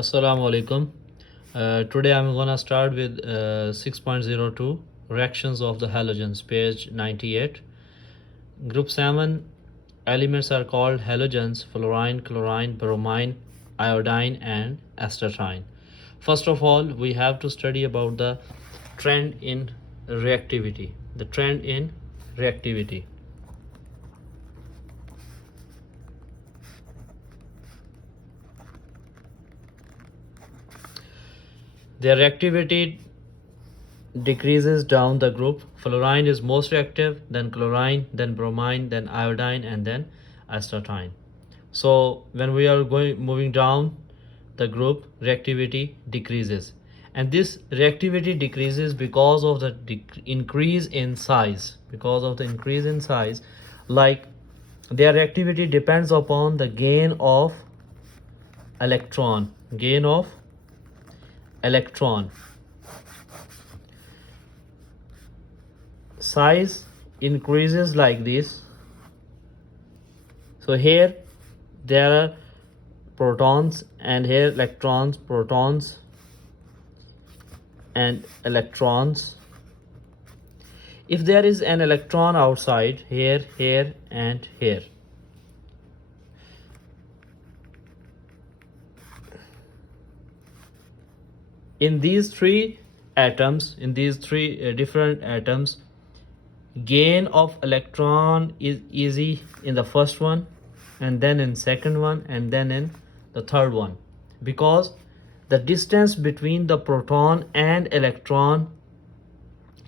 Assalamu alaikum. Today I'm gonna start with 6.02 reactions of the halogens, page 98. Group 7 elements are called halogens: fluorine, chlorine, bromine, iodine, and astatine. First of all, we have to study about the trend in reactivity. The trend in reactivity. Their reactivity decreases down the group. Fluorine is most reactive, then chlorine, then bromine, then iodine, and then astatine. So when we are moving down the group, reactivity decreases, and this reactivity decreases because of the increase in size. Because of the increase in size, like their reactivity depends upon the gain of electron. Gain of electron. Size increases like this. So here there are protons, and here electrons, protons and electrons. If there is an electron outside, here, here, and here, in these three atoms, in these three different atoms, gain of electron is easy in the first one, and then in second one, and then in the third one, because the distance between the proton and electron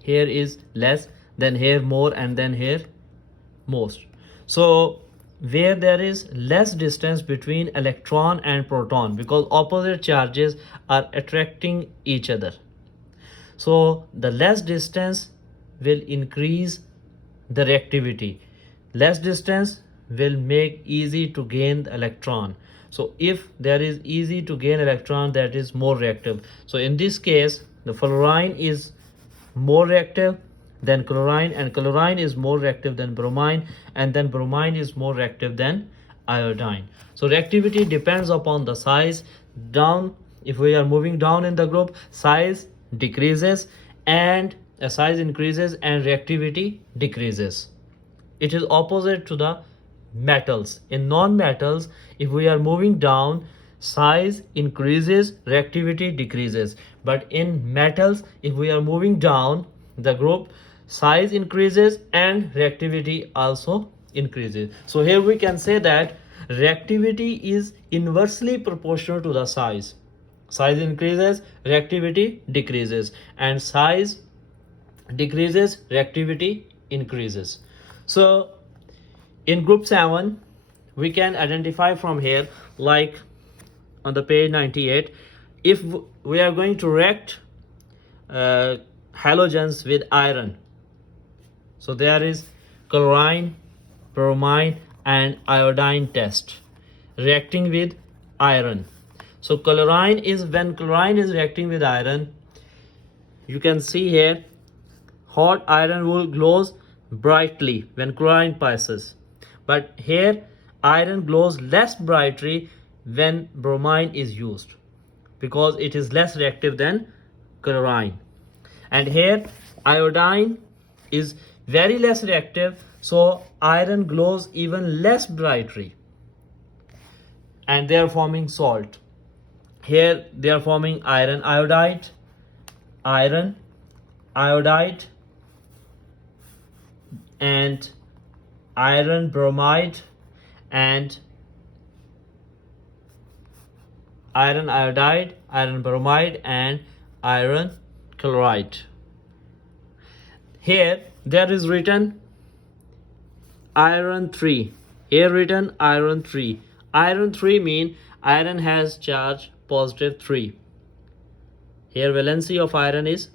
here is less, then here more, and then here most. So where there is less distance between electron and proton, because opposite charges are attracting each other, so the less distance will increase the reactivity. Less distance will make easy to gain the electron. So if there is easy to gain electron, that is more reactive. So in this case, the fluorine is more reactive than chlorine, and chlorine is more reactive than bromine, and then bromine is more reactive than iodine. So reactivity depends upon the size. Down, if we are moving down in the group, size decreases, and size increases and reactivity decreases. It is opposite to the metals. In non-metals, if we are moving down, size increases, reactivity decreases. But in metals, if we are moving down the group, size increases and reactivity also increases. So here we can say that reactivity is inversely proportional to the size. Size increases, reactivity decreases, and size decreases, reactivity increases. So in group 7, we can identify from here, like on the page 98, if we are going to react halogens with iron. So there is chlorine, bromine, and iodine test reacting with iron. So chlorine is, when chlorine is reacting with iron, you can see here hot iron will glows brightly when chlorine passes, but here iron glows less brightly when bromine is used, because it is less reactive than chlorine. And here iodine is very less reactive, so iron glows even less brightly, and they are forming salt. Here they are forming iron iodide, iron iodide, and iron bromide, and iron iodide, iron bromide, and iron chloride. Here there is written iron 3. Here written iron 3. Iron 3 mean iron has charge positive 3. Here valency of iron is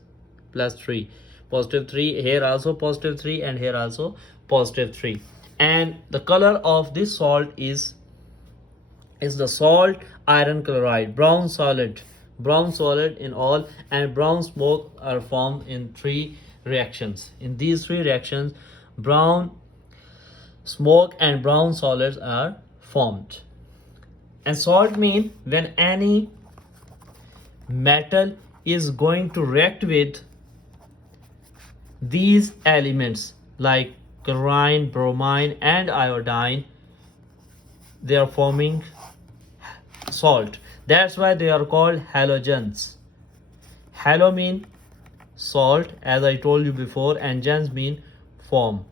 plus 3. Positive 3. Here also positive 3, and here also positive 3. And the color of this salt is the salt iron chloride, brown solid in all, and brown smoke are formed in 3 reactions. In these 3 reactions, brown smoke and brown solids are formed. And salt mean when any metal is going to react with these elements like chlorine, bromine and iodine, they are forming salt. That's why they are called halogens. Halo mean salt, as I told you before, and gens mean form.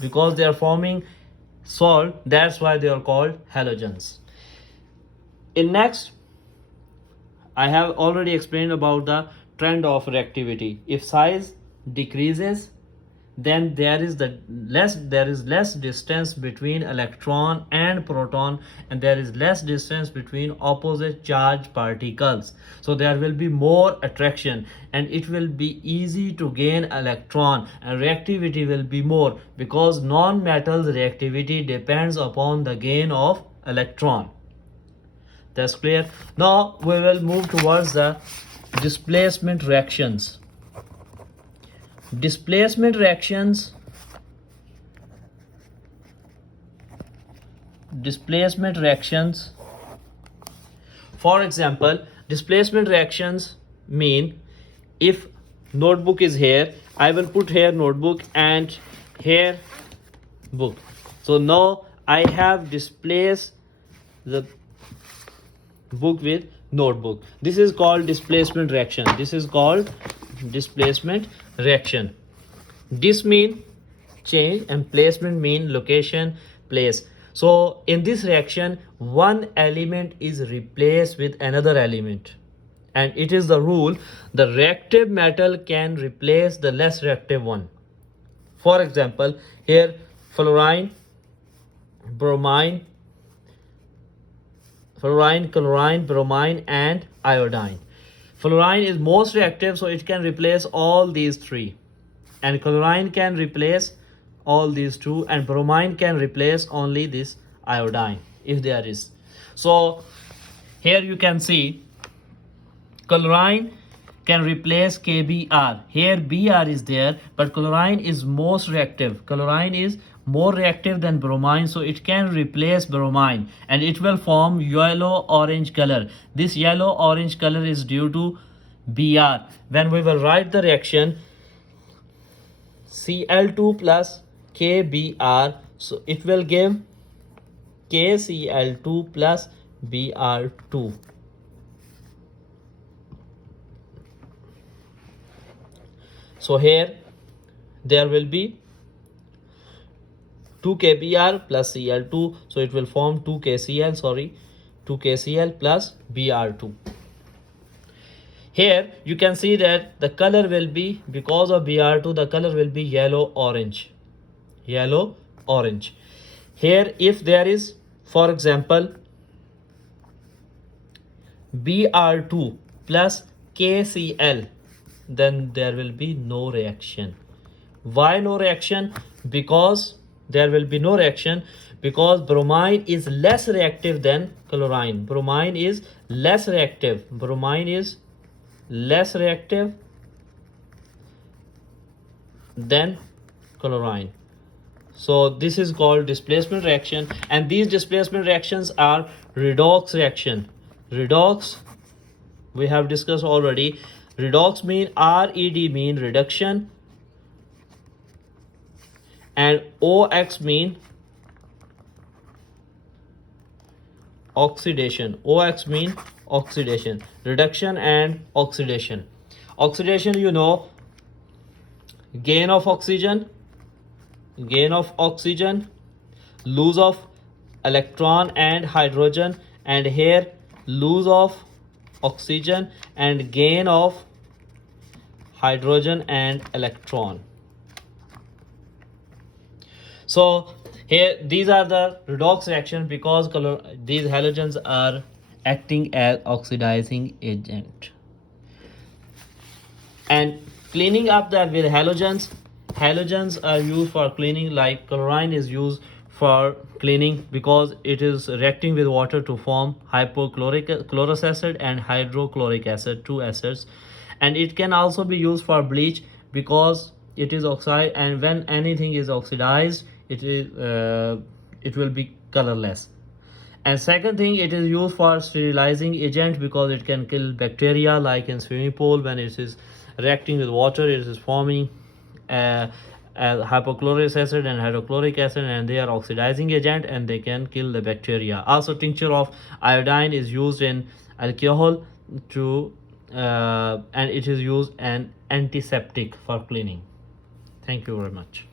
Because they are forming salt, that's why they are called halogens. In next, I have already explained about the trend of reactivity. If size decreases, then there is less distance between electron and proton, and there is less distance between opposite charged particles, so there will be more attraction and it will be easy to gain electron, and reactivity will be more because non-metals reactivity depends upon the gain of electron. That's clear. Now we will move towards the displacement reactions. Displacement reactions for example, displacement reactions mean, if notebook is here, I will put here notebook and here book. So now I have displaced the book with notebook. This is called displacement reaction. Dis mean change and placement mean location, place. So in this reaction, one element is replaced with another element, and it is the rule the reactive metal can replace the less reactive one. For example, here fluorine, bromine, chlorine, bromine and iodine. Fluorine is most reactive, so it can replace all these three, and chlorine can replace all these two, and bromine can replace only this iodine if there is. So here you can see chlorine can replace KBr. Here Br is there, but chlorine is most reactive. Chlorine is more reactive than bromine, so it can replace bromine and it will form yellow orange color. This yellow orange color is due to Br. When we will write the reaction Cl2 plus KBr, so it will give KCl2 plus Br2. So here there will be 2 KBr plus Cl2, so it will form 2 KCl plus Br2. Here you can see that the color will be, because of Br2, the color will be yellow orange. Here if there is, for example, Br2 plus KCl, then there will be no reaction. Why no reaction? Because there will be no reaction because bromine is less reactive than chlorine. Bromine is less reactive than chlorine. So this is called displacement reaction, and these displacement reactions are redox reaction. Redox we have discussed already. Redox mean RED mean reduction, and OX mean oxidation. OX mean oxidation, reduction and oxidation. Oxidation, you know, gain of oxygen, lose of electron and hydrogen, and here lose of oxygen and gain of hydrogen and electron. So here these are the redox reaction because these halogens are acting as oxidizing agent. And cleaning up that with halogens are used for cleaning, like chlorine is used for cleaning because it is reacting with water to form hypochlorous acid and hydrochloric acid, two acids. And it can also be used for bleach because it is oxide, and when anything is oxidized, it will be colorless. And second thing, it is used for sterilizing agent because it can kill bacteria, like in swimming pool when it is reacting with water, it is forming uh, hypochlorous acid and hydrochloric acid, and they are oxidizing agent and they can kill the bacteria. Also, tincture of iodine is used in alcohol to and it is used an antiseptic for cleaning. Thank you very much.